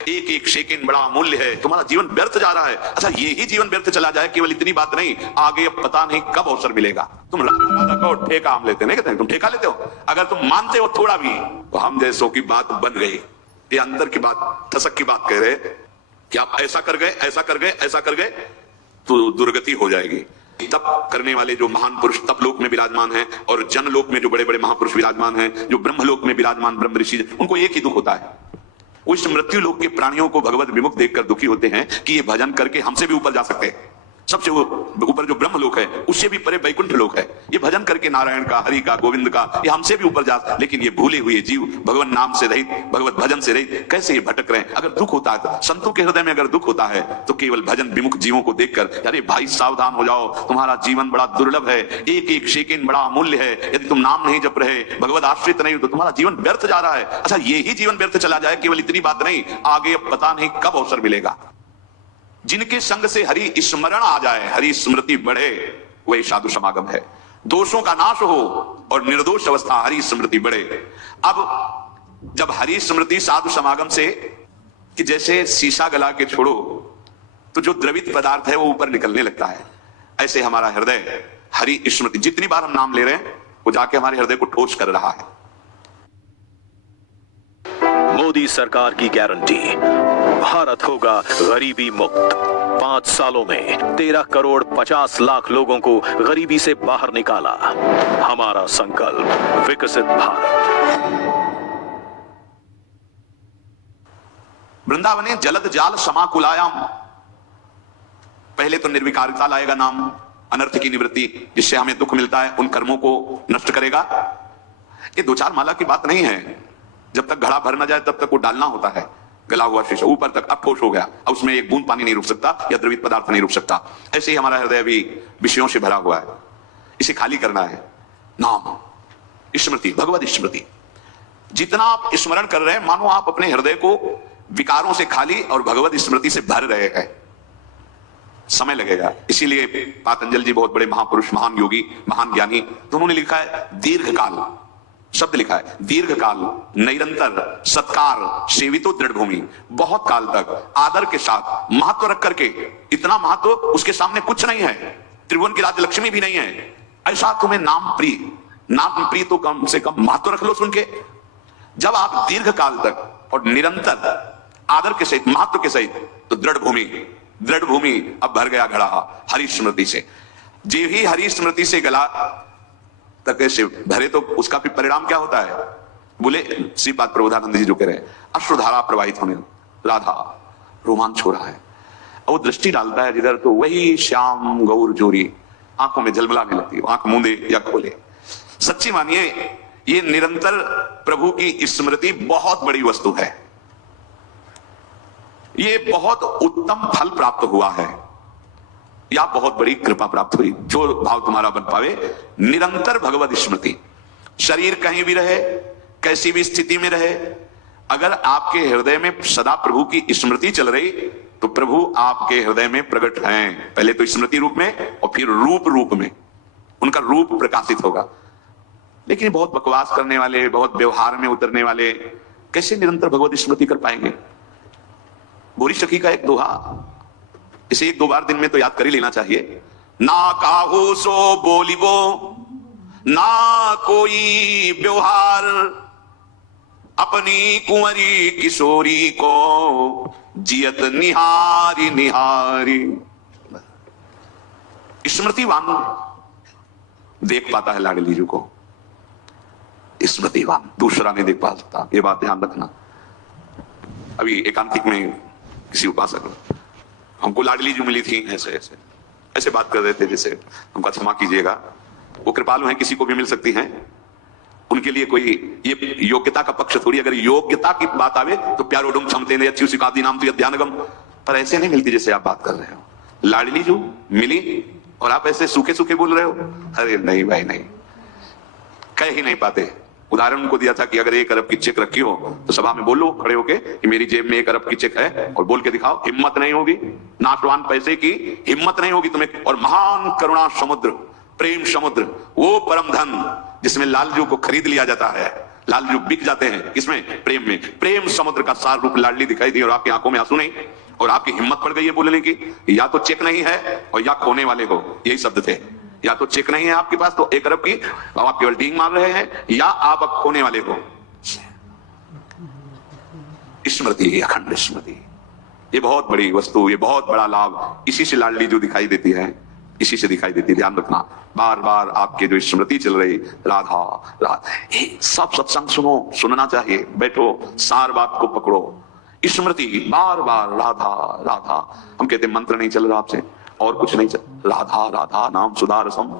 एक एक सेकंड बड़ा अमूल्य है, तुम्हारा जीवन व्यर्थ जा रहा है। अच्छा, ये ही जीवन व्यर्थ चला जाए, केवल इतनी बात नहीं, आगे अब पता नहीं कब अवसर मिलेगा। तुम राजा को ठेका हम लेते नहीं, कहते हैं तुम ठेका लेते हो, अगर तुम मानते हो थोड़ा भी तो हम जैसों की बात बन गई। ये अंदर की बात, ठसक की बात कह रहे कि आप ऐसा कर गए, ऐसा कर गए, ऐसा कर गए तो दुर्गति हो जाएगी। तप करने वाले जो महान पुरुष तप लोक में विराजमान हैं और जनलोक में जो बड़े बड़े महापुरुष विराजमान हैं, जो ब्रह्मलोक में विराजमान ब्रह्म ऋषि, उनको एक ही दुख होता है। वो इस मृत्यु लोक के प्राणियों को भगवत विमुख देखकर दुखी होते हैं कि ये भजन करके हमसे भी ऊपर जा सकते हैं। सबसे ऊपर जो ब्रह्म लोक है, उससे भी परे वैकुंठ लोक है। ये भजन करके नारायण का, हरि का, गोविंद का, ये हमसे भी ऊपर जा, लेकिन ये भूले हुए जीव भगवान नाम से रहित, भगवत भजन से रहित कैसे ये भटक रहे हैं। अगर दुख होता है, संतों के हृदय में अगर दुख होता है तो केवल भजन विमुख जीवों को देखकर, अरे भाई सावधान हो जाओ, तुम्हारा जीवन बड़ा दुर्लभ है, एक एक सेकंड बड़ा अमूल्य है। यदि तुम नाम नहीं जप रहे, भगवत आश्रित नहीं हो, तो तुम्हारा जीवन व्यर्थ जा रहा है। अच्छा, ये ही जीवन व्यर्थ चला जाए, केवल इतनी बात नहीं, आगे अब पता नहीं कब अवसर मिलेगा। जिनके संग से हरि स्मरण आ जाए, हरि स्मृति बढ़े, वही साधु समागम है। दोषों का नाश हो और निर्दोष अवस्था, हरि स्मृति बढ़े। अब जब हरि स्मृति साधु समागम से, कि जैसे शीशा गला के छोड़ो तो जो द्रवित पदार्थ है वो ऊपर निकलने लगता है, ऐसे हमारा हृदय हरि स्मृति, जितनी बार हम नाम ले रहे हैं वो जाके हमारे हृदय को ठोस कर रहा है। मोदी सरकार की गारंटी, भारत होगा गरीबी मुक्त। 5 सालों में 13 करोड़ 50 लाख लोगों को गरीबी से बाहर निकाला। हमारा संकल्प, विकसित भारत। वृंदावने जलद जाल समाकुलायाम, पहले तो निर्विकारिता लाएगा नाम, अनर्थ की निवृत्ति, जिससे हमें दुख मिलता है उन कर्मों को नष्ट करेगा। ये 2-4 माला की बात नहीं है। जब तक घड़ा भर ना जाए तब तक वो डालना होता है, गला हुआ शीशा ऊपर तक, अब ठोस हो गया, अब उसमें एक बूंद पानी नहीं रुक सकता या द्रवित पदार्थ नहीं रुक सकता। ऐसे ही हमारा हृदय भी विषयों से भरा हुआ है, इसे खाली करना है। नाम स्मृति, भगवत स्मृति, जितना आप स्मरण कर रहे हैं मानो आप अपने हृदय को विकारों से खाली और भगवत स्मृति से भर रहे हैं। समय लगेगा, इसीलिए पातंजल जी बहुत बड़े महापुरुष, महान योगी, महान ज्ञानी, तो उन्होंने लिखा है दीर्घ काल, शब्द लिखा है दीर्घ काल, निरंतर सत्कार सेवितो दृढ़ भूमि, बहुत काल तक आदर के साथ महत्व रख करके, इतना महत्व उसके सामने कुछ नहीं है, त्रिभुवन की राज्य लक्ष्मी भी नहीं है, ऐसा तुम्हें नाम प्रिय, नाम प्रिय तो कम से कम महत्व रख लो सुन के। जब आप दीर्घ काल तक और निरंतर आदर के सहित, महत्व के सहित, तो दृढ़ भूमि, दृढ़ भूमि अब भर गया घड़ा हरि स्मृति से। जे ही हरि स्मृति से गला तक ऐसे भरे तो उसका फिर परिणाम क्या होता है? बोले श्रीपाद प्रबोधानंद जी जो कह रहे हैं, अश्रुधारा प्रवाहित होने, राधा रोमांच हो रहा है, और वो दृष्टि डालता है जिधर तो वही श्याम गौर जोरी आंखों में झलमलाने लगती है, आंख मूंदे या खोले। सच्ची मानिए ये निरंतर प्रभु की स्मृति बहुत बड़ी वस्तु है, ये बहुत उत्तम फल प्राप्त हुआ है, या बहुत बड़ी कृपा प्राप्त हुई। जो भाव तुम्हारा बन पावे, निरंतर भगवत स्मृति, शरीर कहीं भी रहे, कैसी भी स्थिति में रहे, अगर आपके हृदय में सदा प्रभु की स्मृति चल रही तो प्रभु आपके हृदय में प्रकट हैं, पहले तो स्मृति रूप में और फिर रूप में, उनका रूप प्रकाशित होगा। लेकिन बहुत बकवास करने वाले, बहुत व्यवहार में उतरने वाले कैसे निरंतर भगवत स्मृति कर पाएंगे? भोरी सखी का एक दोहा, इसे 1-2 बार दिन में तो याद कर ही लेना चाहिए। ना काहू सो बोलिबो, ना कोई व्यवहार, अपनी कुंवरी किशोरी को जियत निहारी निहारी। स्मृतिवान देख पाता है लाडली जी को, स्मृतिवान दूसरा नहीं देख पाता, ये बात ध्यान रखना। अभी एकांतिक में किसी उपासक, हमको लाडली जी मिली थी, ऐसे ऐसे ऐसे बात कर रहे थे जैसे, हमको क्षमा कीजिएगा, वो कृपालु हैं, किसी को भी मिल सकती हैं, उनके लिए कोई ये योग्यता का पक्ष थोड़ी। अगर योग्यता की बात आवे तो प्यारो डुम क्षमते ने अच्छी सिखाती नाम तो ध्यानगम, पर ऐसे नहीं मिलती जैसे आप बात कर रहे हो। लाडली जी मिली और आप ऐसे सूखे सूखे बोल रहे हो, अरे नहीं भाई नहीं, कह ही नहीं पाते। उदाहरण उनको दिया था कि अगर 1 अरब की चेक रखी हो तो सभा में बोलो खड़े होके कि मेरी जेब में 1 अरब की चेक है, और बोल के दिखाओ, हिम्मत नहीं होगी, नाशवान पैसे की हिम्मत नहीं होगी तुम्हें। और महान करुणा समुद्र, प्रेम समुद्र, वो परम धन जिसमें लालजू को खरीद लिया जाता है, लाल रूप बिक जाते हैं किसमें? प्रेम में। प्रेम समुद्र का सार रूप लाडली दिखाई दी और आपकी आंखों में आंसू नहीं, और आपकी हिम्मत पड़ गई है बोलने की, या तो चेक नहीं है और या खोने वाले हो। यही शब्द थे, या तो चेक नहीं है आपके पास तो 1 अरब की, और आप केवल डींग मार रहे हैं, या आप अब खोने वाले हो। स्मृति, अखंड स्मृति, ये बहुत बड़ी वस्तु, ये बहुत बड़ा लाभ, इसी से लाडली जो दिखाई देती है, इसी से दिखाई देती है। ध्यान रखना, बार बार आपके जो स्मृति चल रही, राधा राधा, सब सत्संग सुनो, सुनना चाहिए, बैठो, सार बात को पकड़ो, स्मृति बार बार राधा राधा। हम कहते मंत्र नहीं चल रहा आपसे, और कुछ नहीं चल, राधा राधा नाम सुधा रसम।